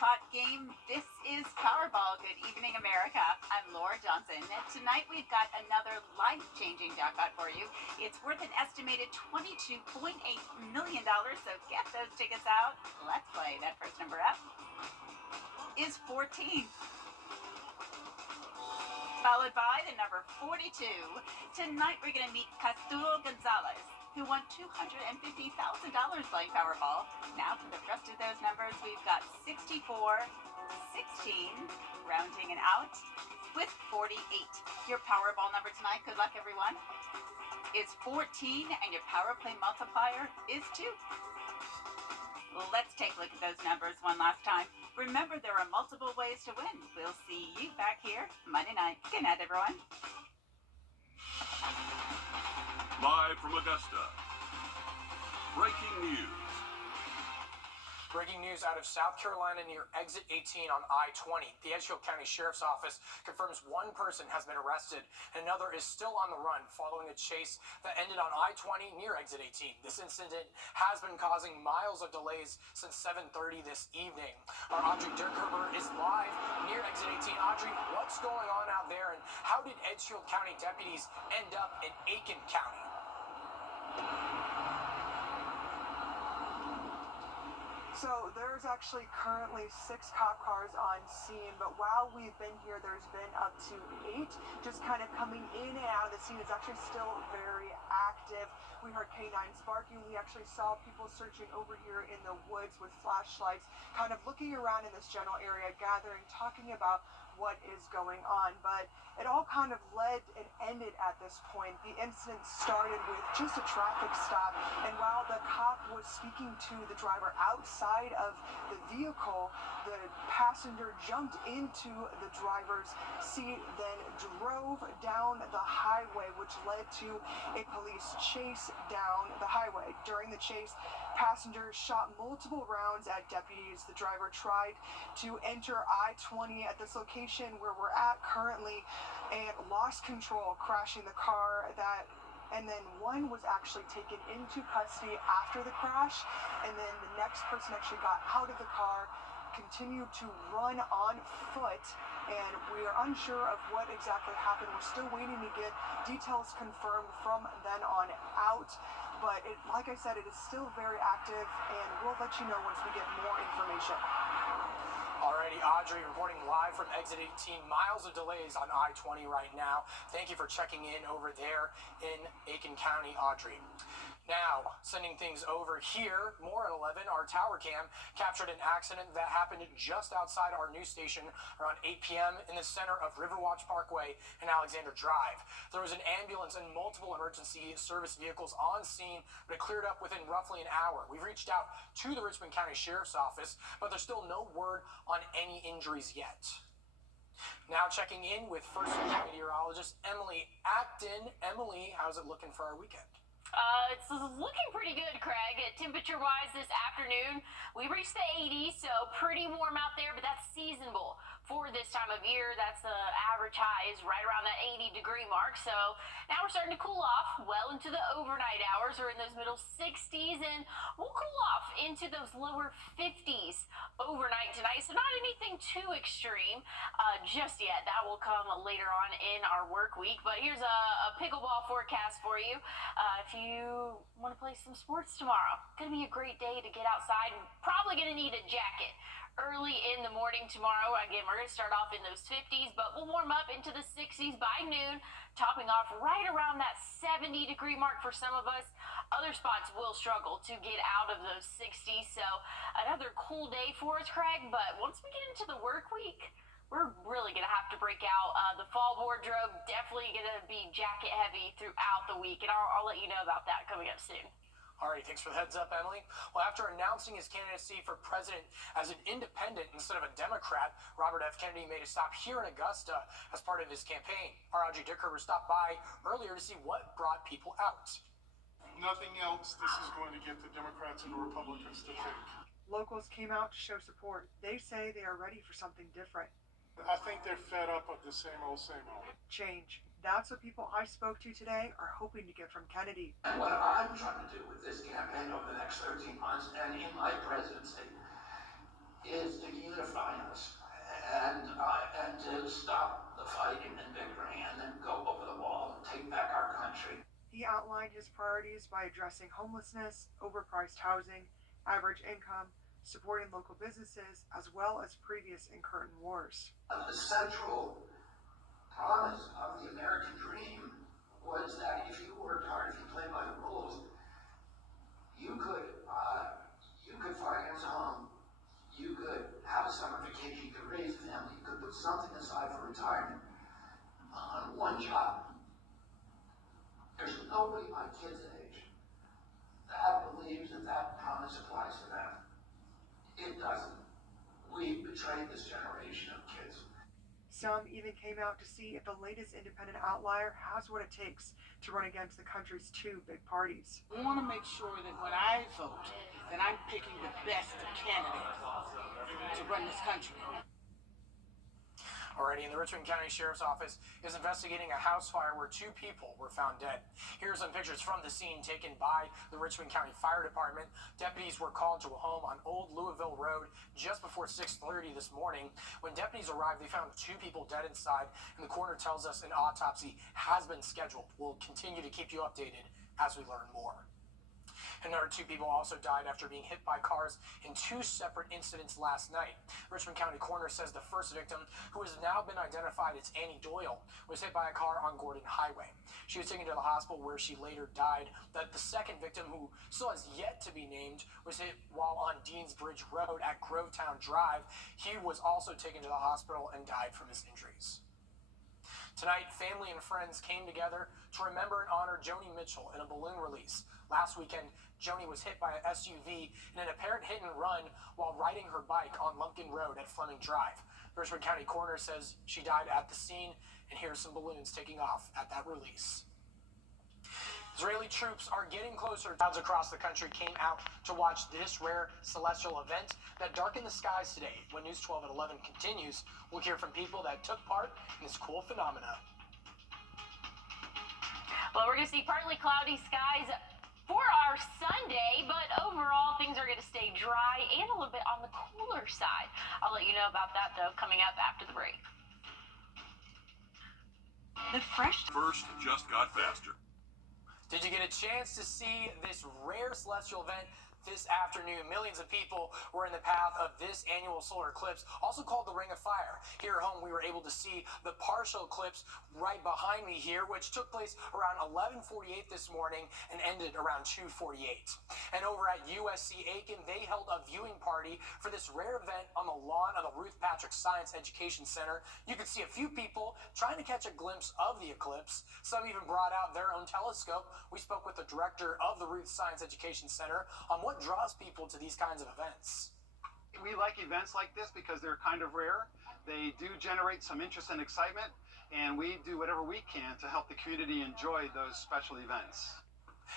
jackpot game. This is Powerball. Good evening, America. I'm Laura Johnson. And tonight we've got another life-changing jackpot for you. It's worth an estimated $22.8 million, so get those tickets out. Let's play. That first number up is 14. Followed by the number 42. Tonight we're going to meet Casturo Gonzalez, who won $250,000 playing Powerball. Now for the rest of those numbers, we've got 64, 16, rounding it out with 48. Your Powerball number tonight, good luck everyone, is 14, and your Power Play multiplier is 2. Let's take a look at those numbers one last time. Remember, there are multiple ways to win. We'll see you back here Monday night. Good night, everyone. Live from Augusta, breaking news. Breaking news out of South Carolina near exit 18 on I-20. The Edgefield County Sheriff's Office confirms one person has been arrested and another is still on the run following a chase that ended on I-20 near exit 18. This incident has been causing miles of delays since 7:30 this evening. Our Audrey Dirkherber is live near exit 18. Audrey, what's going on out there, and how did Edgefield County deputies end up in Aiken County? So there's actually currently 6 cop cars on scene, but while we've been here, there's been up to 8 just kind of coming in and out of the scene. It's actually still very active. We heard canines barking. We actually saw people searching over here in the woods with flashlights, kind of looking around in this general area, gathering, talking about what is going on. But it all kind of led and ended at this point. The incident started with just a traffic stop, and while the cop was speaking to the driver outside of the vehicle, the passenger jumped into the driver's seat, then drove down the highway, which led to a police chase down the highway. During the chase, passengers shot multiple rounds at deputies. The driver tried to enter I-20 at this location where we're at currently and lost control, crashing the car and then one was actually taken into custody after the crash, and then the next person actually got out of the car, continued to run on foot, and we are unsure of what exactly happened. We're still waiting to get details confirmed from then on out, but like I said, it is still very active, and we'll let you know once we get more information. Alrighty, Audrey reporting live from exit 18. Miles of delays on I-20 right now. Thank you for checking in over there in Aiken County, Audrey. Now, sending things over here, more at 11, our tower cam captured an accident that happened just outside our news station around 8 p.m. in the center of Riverwatch Parkway and Alexander Drive. There was an ambulance and multiple emergency service vehicles on scene, but it cleared up within roughly an hour. We've reached out to the Richmond County Sheriff's Office, but there's still no word on any injuries yet. Now checking in with First Alert meteorologist Emily Acton. Emily, how's it looking for our weekend? It's looking pretty good, Craig. Temperature-wise this afternoon, we reached the 80s, so pretty warm out there, but that's seasonable for this time of year. That's the average high is right around that 80-degree mark. So now we're starting to cool off well into the overnight hours. We're in those middle 60s, and we'll cool off into those lower 50s overnight tonight. So not anything too extreme just yet. That will come later on in our work week. But here's a pickleball forecast for you. If you want to play some sports tomorrow, going to be a great day to get outside. Probably going to need a jacket early in the morning tomorrow. Again, we're going to start off in those 50s, but we'll warm up into the 60s by noon, topping off right around that 70-degree mark for some of us. Other spots will struggle to get out of those 60s, so another cool day for us, Craig. But once we get into the work week, we're really going to have to break out the fall wardrobe. Definitely going to be jacket heavy throughout the week, and I'll let you know about that coming up soon. All right, thanks for the heads up, Emily. Well, after announcing his candidacy for president as an independent instead of a Democrat, Robert F. Kennedy made a stop here in Augusta as part of his campaign. Our Audrey Dirkherber stopped by earlier to see what brought people out. Nothing else this is going to get the Democrats and the Republicans to think. Locals came out to show support. They say they are ready for something different. I think they're fed up of the same old, same old. Change. That's what people I spoke to today are hoping to get from Kennedy. And what I'm trying to do with this campaign over the next 13 months and in my presidency is to unify outlined his priorities by addressing homelessness, overpriced housing, average income, supporting local businesses, as well as previous and current wars. The central promise of the American dream was that if you worked hard, if you played by the rules, you could finance a home, you could have a summer vacation, you could raise a family, you could put something aside for retirement on one job. There's nobody my kids' age that believes that that promise applies to them. It doesn't. We've betrayed this generation of kids. Some even came out to see if the latest independent outlier has what it takes to run against the country's two big parties. I want to make sure that when I vote, that I'm picking the best candidate to run this country. Already, in the Richmond County Sheriff's Office is investigating a house fire where 2 people were found dead. Here are some pictures from the scene taken by the Richmond County Fire Department. Deputies were called to a home on Old Louisville Road just before 6:30 this morning. When deputies arrived, they found 2 people dead inside, and the coroner tells us an autopsy has been scheduled. We'll continue to keep you updated as we learn more. Another 2 people also died after being hit by cars in 2 separate incidents last night. Richmond County Coroner says the first victim, who has now been identified as Annie Doyle, was hit by a car on Gordon Highway. She was taken to the hospital where she later died. The second victim, who still has yet to be named, was hit while on Deansbridge Road at Grovetown Drive. He was also taken to the hospital and died from his injuries. Tonight, family and friends came together to remember and honor Joni Mitchell in a balloon release. Last weekend, Joni was hit by an SUV in an apparent hit and run while riding her bike on Lumpkin Road at Fleming Drive. The Richmond County Coroner says she died at the scene, and here's some balloons taking off at that release. Israeli troops are getting closer. Crowds across the country came out to watch this rare celestial event that darkened the skies today. When News 12 at 11 continues, we'll hear from people that took part in this cool phenomena. Well, we're going to see partly cloudy skies for our Sunday, but overall things are going to stay dry and a little bit on the cooler side. I'll let you know about that, though, coming up after the break. The fresh First just got faster. Did you get a chance to see this rare celestial event this afternoon? Millions of people were in the path of this annual solar eclipse, also called the Ring of Fire. Here at home, we were able to see the partial eclipse right behind me here, which took place around 11:48 this morning and ended around 2:48. And over at USC Aiken, they held a viewing party for this rare event on the lawn of the Ruth Patrick Science Education Center. You could see a few people trying to catch a glimpse of the eclipse. Some even brought out their own telescope. We spoke with the director of the Ruth Science Education Center on what draws people to these kinds of events. We like events like this because they're kind of rare. They do generate some interest and excitement, and we do whatever we can to help the community enjoy those special events.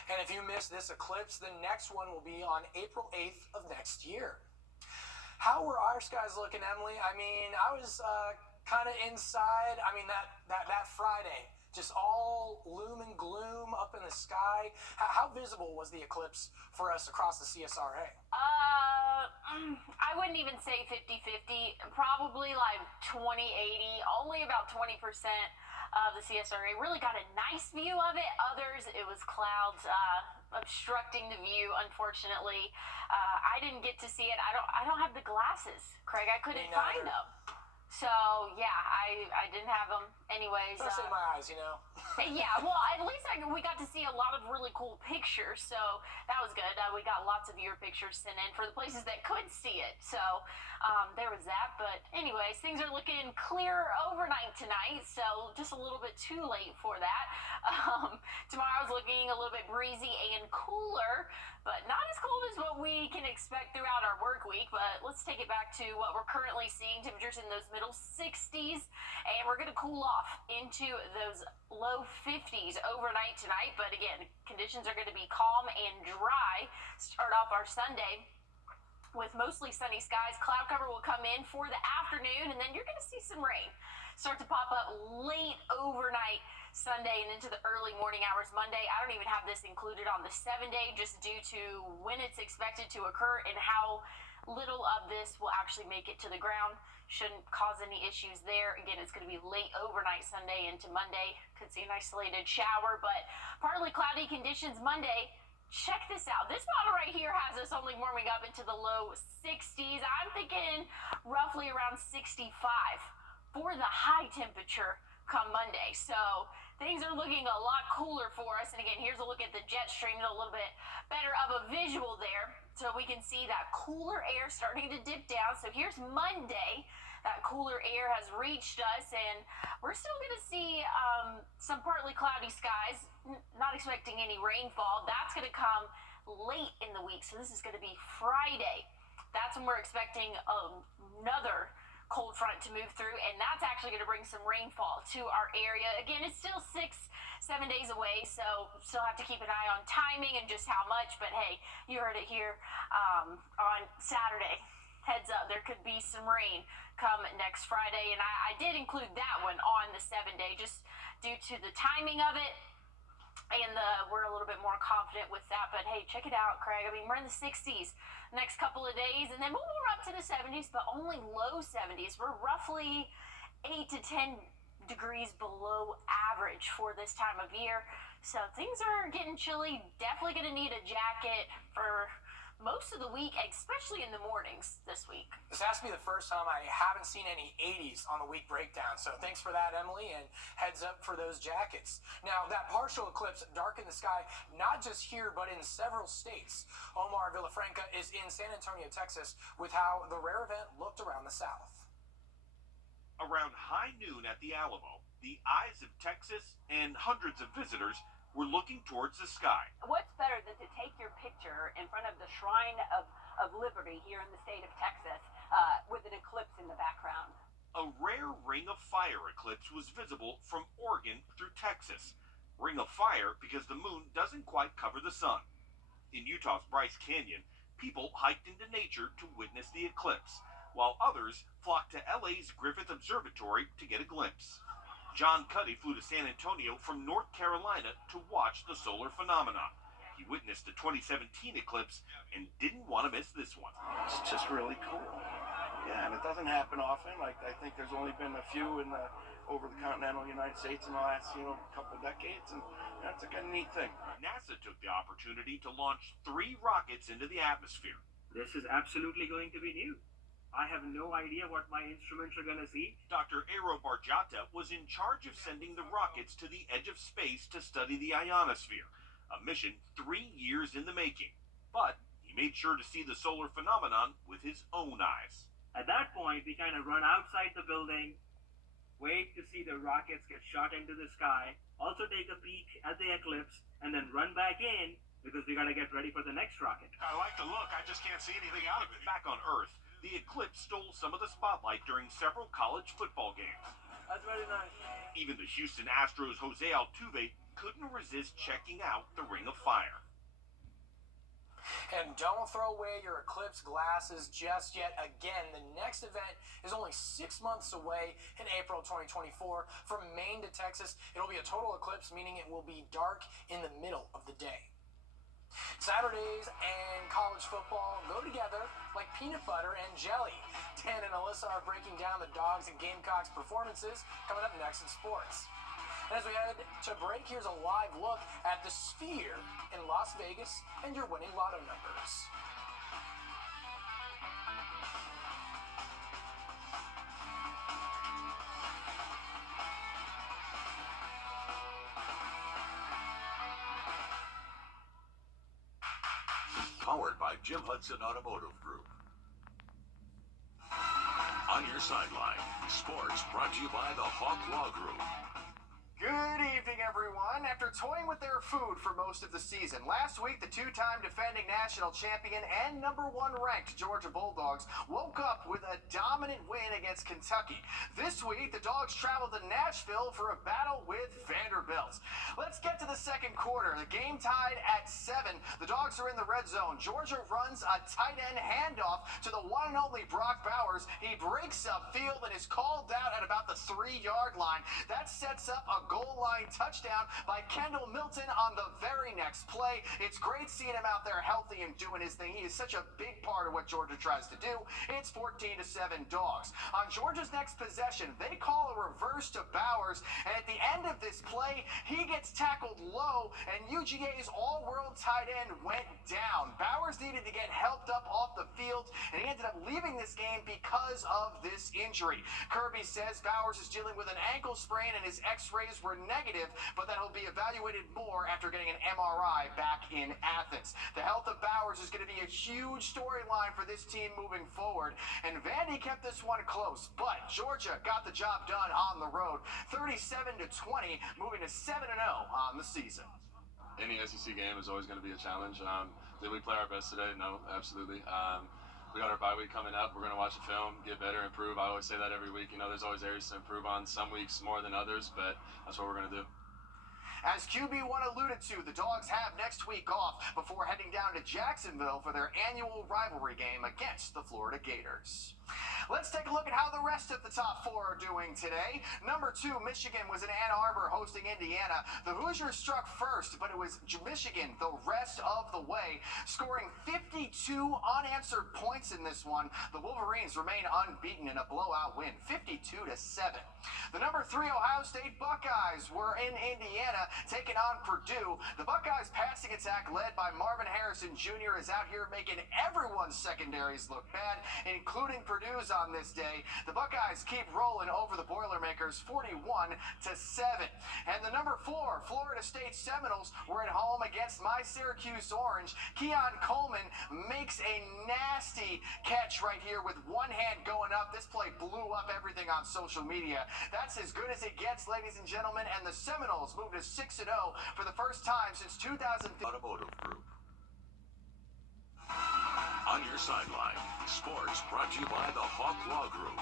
And if you miss this eclipse, the next one will be on April 8th of next year. How were our skies looking, Emily? I mean, I was kind of inside. I mean, that Friday, just all gloom and gloom up in the sky. How visible was the eclipse for us across the CSRA? I wouldn't even say 50-50, probably like 20-80, only about 20% of the CSRA really got a nice view of it. Others, it was clouds obstructing the view, unfortunately. I didn't get to see it. I don't have the glasses, Craig. I couldn't find them. So, yeah, I didn't have them. Anyways. That's in my eyes, you know. Yeah, well, at least we got to see a lot of really cool pictures, so that was good. We got lots of viewer pictures sent in for the places that could see it. So, there was that. But anyways, things are looking clear overnight tonight, so just a little bit too late for that. Tomorrow's looking a little bit breezy and cooler, but not as cold as what we can expect throughout our work week. But let's take it back to what we're currently seeing. Temperatures in those middle 60s, and we're going to cool off into those low 50s overnight tonight. But again, conditions are going to be calm and dry. Start off our Sunday with mostly sunny skies. Cloud cover will come in for the afternoon, and then you're going to see some rain start to pop up late overnight Sunday and into the early morning hours Monday. I don't even have this included on the 7-day just due to when it's expected to occur and how little of this will actually make it to the ground. Shouldn't cause any issues there. Again, it's going to be late overnight Sunday into Monday. Could see an isolated shower, but partly cloudy conditions Monday. Check this out. This model right here has us only warming up into the low 60s. I'm thinking roughly around 65 for the high temperature come Monday. So things are looking a lot cooler for us. And again, here's a look at the jet stream, a little bit better of a visual there. So we can see that cooler air starting to dip down. So here's Monday. That cooler air has reached us, and we're still going to see some partly cloudy skies. Not expecting any rainfall. That's going to come late in the week. So this is going to be Friday. That's when we're expecting another cold front to move through, and that's actually going to bring some rainfall to our area. Again, it's still 6-7 days away, so still have to keep an eye on timing and just how much. But hey, you heard it here on Saturday. Heads up, there could be some rain come next Friday, and I did include that one on the 7-day just due to the timing of it, and we're a little bit more confident with that. But hey, check it out, Craig. I mean, we're in the 60s next couple of days, and then we'll move up to the 70s, but only low 70s. We're roughly 8 to 10 degrees below average for this time of year, so things are getting chilly. Definitely going to need a jacket for most of the week, especially in the mornings this week. This has to be the first time I haven't seen any 80s on the week breakdown, so thanks for that, Emily, and heads up for those jackets. Now, that partial eclipse darkened the sky not just here, but in several states. Omar Villafranca is in San Antonio, Texas, with how the rare event looked around the South. Around high noon at the Alamo, the eyes of Texas and hundreds of visitors were looking towards the sky. What's better than to take your picture in front of the Shrine of Liberty here in the state of Texas with an eclipse in the background? A rare ring of fire eclipse was visible from Oregon through Texas. Ring of fire because the moon doesn't quite cover the sun. In Utah's Bryce Canyon, people hiked into nature to witness the eclipse, while others flocked to LA's Griffith Observatory to get a glimpse. John Cuddy flew to San Antonio from North Carolina to watch the solar phenomenon. He witnessed the 2017 eclipse and didn't want to miss this one. It's just really cool. Yeah, and it doesn't happen often. Like, I think there's only been a few over the continental United States in the last, couple of decades, and that's a kind of neat thing. NASA took the opportunity to launch 3 rockets into the atmosphere. This is absolutely going to be new. I have no idea what my instruments are going to see. Dr. Aero Barjata was in charge of sending the rockets to the edge of space to study the ionosphere, a mission 3 years in the making. But he made sure to see the solar phenomenon with his own eyes. At that point, we kind of run outside the building, wait to see the rockets get shot into the sky, also take a peek at the eclipse, and then run back in because we got to get ready for the next rocket. I like the look, I just can't see anything out of it. Back on Earth, the eclipse stole some of the spotlight during several college football games. That's very nice. Even the Houston Astros' Jose Altuve couldn't resist checking out the Ring of Fire. And don't throw away your eclipse glasses just yet. Again, the next event is only 6 months away in April 2024. From Maine to Texas, it'll be a total eclipse, meaning it will be dark in the middle of the day. Saturdays and college football go together like peanut butter and jelly. Dan and Alyssa are breaking down the Dogs and Gamecocks performances coming up next in sports. And as we head to break, here's a live look at the Sphere in Las Vegas and your winning lotto numbers. Powered by Jim Hudson Automotive Group. On your sideline, sports brought to you by the Hawk Law Group. Good evening, everyone. After toying with their food for most of the season, last week the 2-time defending national champion and #1 ranked Georgia Bulldogs woke up with a dominant win against Kentucky. This week, the Dogs traveled to Nashville for a battle with Vanderbilt. Let's get to the second quarter. The game tied at 7. The Dogs are in the red zone. Georgia runs a tight end handoff to the one and only Brock Bowers. He breaks upfield and is called out at about the 3-yard line. That sets up a goal line touchdown touchdown by Kendall Milton on the very next play. It's great seeing him out there healthy and doing his thing. He is such a big part of what Georgia tries to do. It's 14-7 Dogs. On Georgia's next possession, they call a reverse to Bowers, and at the end of this play, he gets tackled low, and UGA's all-world tight end went down. Bowers needed to get helped up off the field, and he ended up leaving this game because of this injury. Kirby says Bowers is dealing with an ankle sprain, and his x-rays were negative, but that he'll be evaluated more after getting an MRI back in Athens. The health of Bowers is going to be a huge storyline for this team moving forward, and Vandy kept this one close, but Georgia got the job done on the road, 37-20, moving to 7-0 on the season. Any SEC game is always going to be a challenge. Did we play our best today? No, absolutely. We got our bye week coming up. We're going to watch the film, get better, improve. I always say that every week. You know, there's always areas to improve on. Some weeks more than others, but that's what we're going to do. As QB1 alluded to, the Dogs have next week off before heading down to Jacksonville for their annual rivalry game against the Florida Gators. Let's take a look at how the rest of the top four are doing today. Number 2, Michigan was in Ann Arbor hosting Indiana. The Hoosiers struck first, but it was Michigan the rest of the way, scoring 52 unanswered points in this one. The Wolverines remain unbeaten in a blowout win, 52-7. The number 3 Ohio State Buckeyes were in Indiana, taking on Purdue. The Buckeyes passing attack led by Marvin Harrison Jr. is out here making everyone's secondaries look bad, including Purdue's on this day. The Buckeyes keep rolling over the Boilermakers 41-7. And the number 4 Florida State Seminoles were at home against my Syracuse Orange. Keon Coleman makes a nasty catch right here with one hand going up. This play blew up everything on social media. That's as good as it gets, ladies and gentlemen, and the Seminoles moved to 6-0 for the first time since 2015. Automotive Group. On your sideline, sports brought to you by the Hawk Law Group.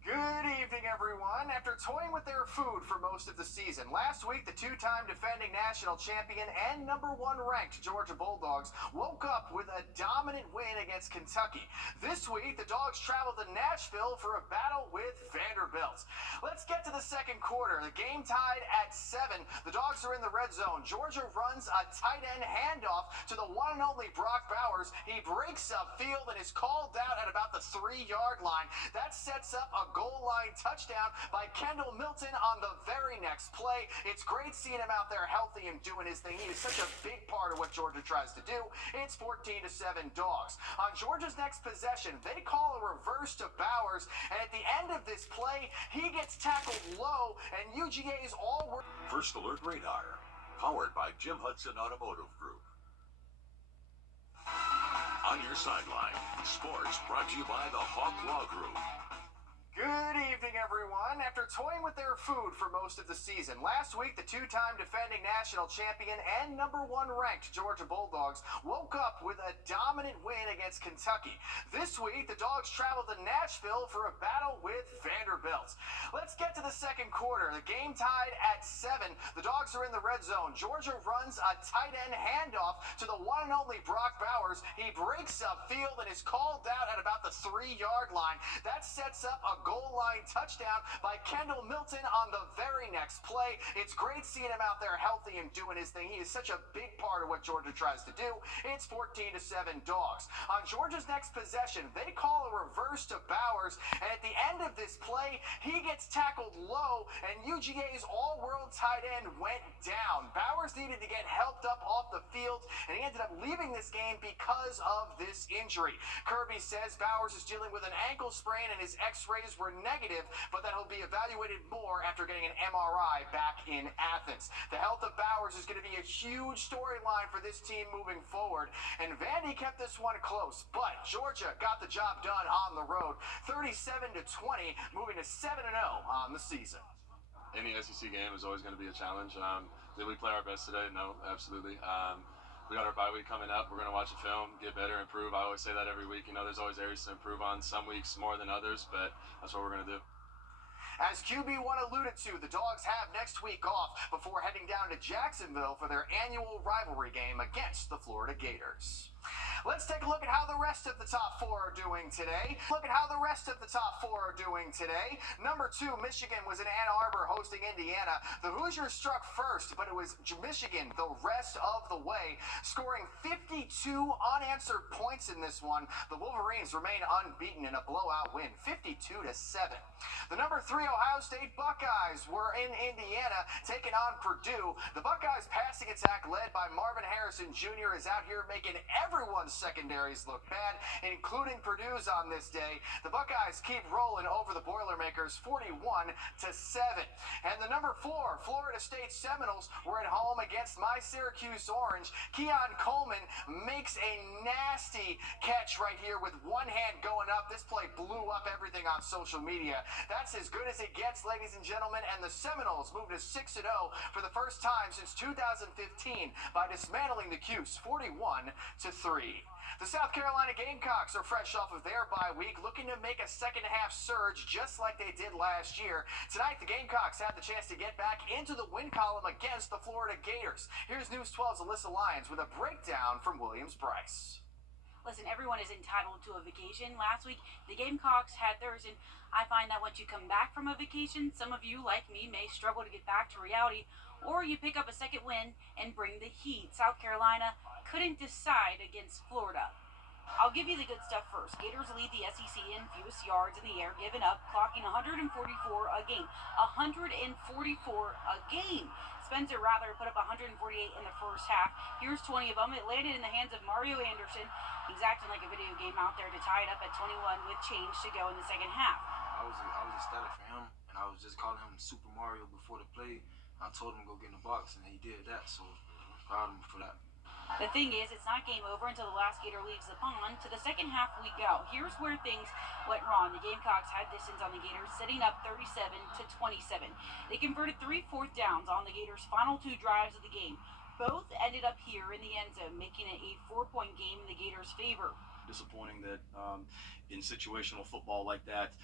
Good evening, everyone. After toying with their food for most of the season, last week the two-time defending national champion and number 1 ranked Georgia Bulldogs woke up with a dominant win against Kentucky. This week, the Dogs traveled to Nashville for a battle with Vanderbilt. Let's get to the second quarter. The game tied at 7. The Dogs are in the red zone. Georgia runs a tight end handoff to the one and only Brock Bowers. He breaks upfield and is called out at about the 3-yard line. That sets up a goal line touchdown by Kendall Milton on the very next play. It's great seeing him out there healthy and doing his thing. He is such a big part of what Georgia tries to do. It's 14-7 Dogs. On Georgia's next possession, they call a reverse to Bowers, and at the end of this play, he gets tackled low, and UGA's all work. First Alert Radar, powered by Jim Hudson Automotive Group. On your sideline, sports brought to you by the Hawk Law Group. Good evening, everyone. After toying with their food for most of the season, last week the two-time defending national champion and number 1 ranked Georgia Bulldogs woke up with a dominant win against Kentucky. This week, the Dogs traveled to Nashville for a battle with Vanderbilt. Let's get to the second quarter. The game tied at 7. The Dogs are in the red zone. Georgia runs a tight end handoff to the one and only Brock Bowers. He breaks upfield and is called out at about the 3-yard line. That sets up a goal line touchdown by Kendall Milton on the very next play. It's great seeing him out there healthy and doing his thing. He is such a big part of what Georgia tries to do. It's 14-7 Dogs. On Georgia's next possession, they call a reverse to Bowers, and at the end of this play, he gets tackled low, and UGA's all-world tight end went down. Bowers needed to get helped up off the field, and he ended up leaving this game because of this injury. Kirby says Bowers is dealing with an ankle sprain, and his x-rays were negative, but that he'll be evaluated more after getting an MRI back in Athens. The health of Bowers is going to be a huge storyline for this team moving forward, and Vandy kept this one close, but Georgia got the job done on the road, 37-20, moving to 7-0 on the season. Any SEC game is always going to be a challenge. Did we play our best today? No, absolutely. We got our bye week coming up. We're going to watch the film, get better, improve. I always say that every week. You know, there's always areas to improve on. Some weeks more than others, but that's what we're going to do. As QB1 alluded to, the Dogs have next week off before heading down to Jacksonville for their annual rivalry game against the Florida Gators. Let's take a look at how the rest of the top 4 are doing today. Number 2, Michigan was in Ann Arbor hosting Indiana. The Hoosiers struck first, but it was Michigan the rest of the way, scoring 52 unanswered points in this one. The Wolverines remain unbeaten in a blowout win, 52-7. The number 3 Ohio State Buckeyes were in Indiana taking on Purdue. The Buckeyes passing attack led by Marvin Harrison Jr. is out here making everyone's secondaries look bad, including Purdue's on this day. The Buckeyes keep rolling over the Boilermakers 41-7. And the number 4 Florida State Seminoles were at home against my Syracuse Orange. Keon Coleman makes a nasty catch right here with one hand going up. This play blew up everything on social media. That's as good as it gets, ladies and gentlemen, and the Seminoles moved to 6-0 for the first time since 2015 by dismantling the Cuse 41-3. The South Carolina Gamecocks are fresh off of their bye week, looking to make a second-half surge just like they did last year. Tonight, the Gamecocks have the chance to get back into the win column against the Florida Gators. Here's News 12's Alyssa Lyons with a breakdown from Williams-Brice. Listen, everyone is entitled to a vacation. Last week, the Gamecocks had theirs, and I find that once you come back from a vacation, some of you, like me, may struggle to get back to reality, or you pick up a second win and bring the heat. South Carolina couldn't decide against Florida. I'll give you the good stuff first. Gators lead the SEC in fewest yards in the air given up, clocking 144 a game. 144 a game. Spencer Rattler put up 148 in the first half. Here's 20 of them. It landed in the hands of Mario Anderson. He's acting like a video game out there to tie it up at 21 with change to go in the second half. I was ecstatic for him, and I was just calling him Super Mario before the play. I told him to go get in the box, and he did that, so I'm proud of him for that. The thing is, it's not game over until the last Gator leaves the pond. To the second half we go. Here's where things went wrong. The Gamecocks had distance on the Gators, sitting up 37-27. They converted 3 fourth downs on the Gators' final 2 drives of the game. Both ended up here in the end zone, making it a 4-point game in the Gators' favor. Disappointing that in situational football like that,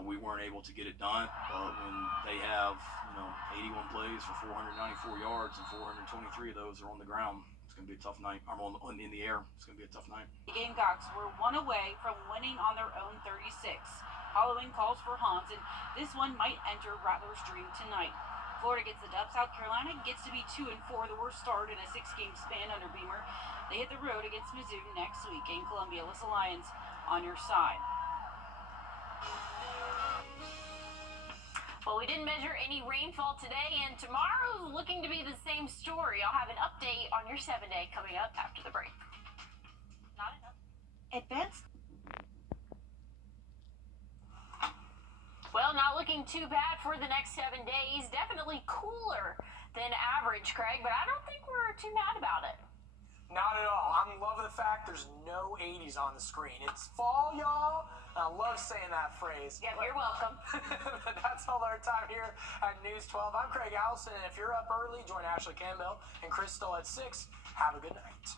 we weren't able to get it done. But when they have 81 plays for 494 yards and 423 of those are on the ground, it's going to be a tough night. In the air, it's going to be a tough night. The Gamecocks were 1 away from winning on their own 36. Following calls for Hans, and this one might enter Rattler's dream tonight. Florida gets the dub. South Carolina gets to be 2-4, the worst start in a 6-game span under Beamer. They hit the road against Mizzou next week in Columbia. Alyssa Lyons on your side. Well, we didn't measure any rainfall today, and tomorrow's looking to be the same story. I'll have an update on your 7-day coming up after the break. Not enough. Advanced. Well, not looking too bad for the next 7 days. Definitely cooler than average, Craig, but I don't think we're too mad about it. Not at all. I'm loving the fact there's no 80s on the screen. It's fall, y'all. I love saying that phrase. Yeah, you're welcome. That's all our time here at News 12. I'm Craig Allison, and if you're up early, join Ashley Campbell and Crystal at 6. Have a good night.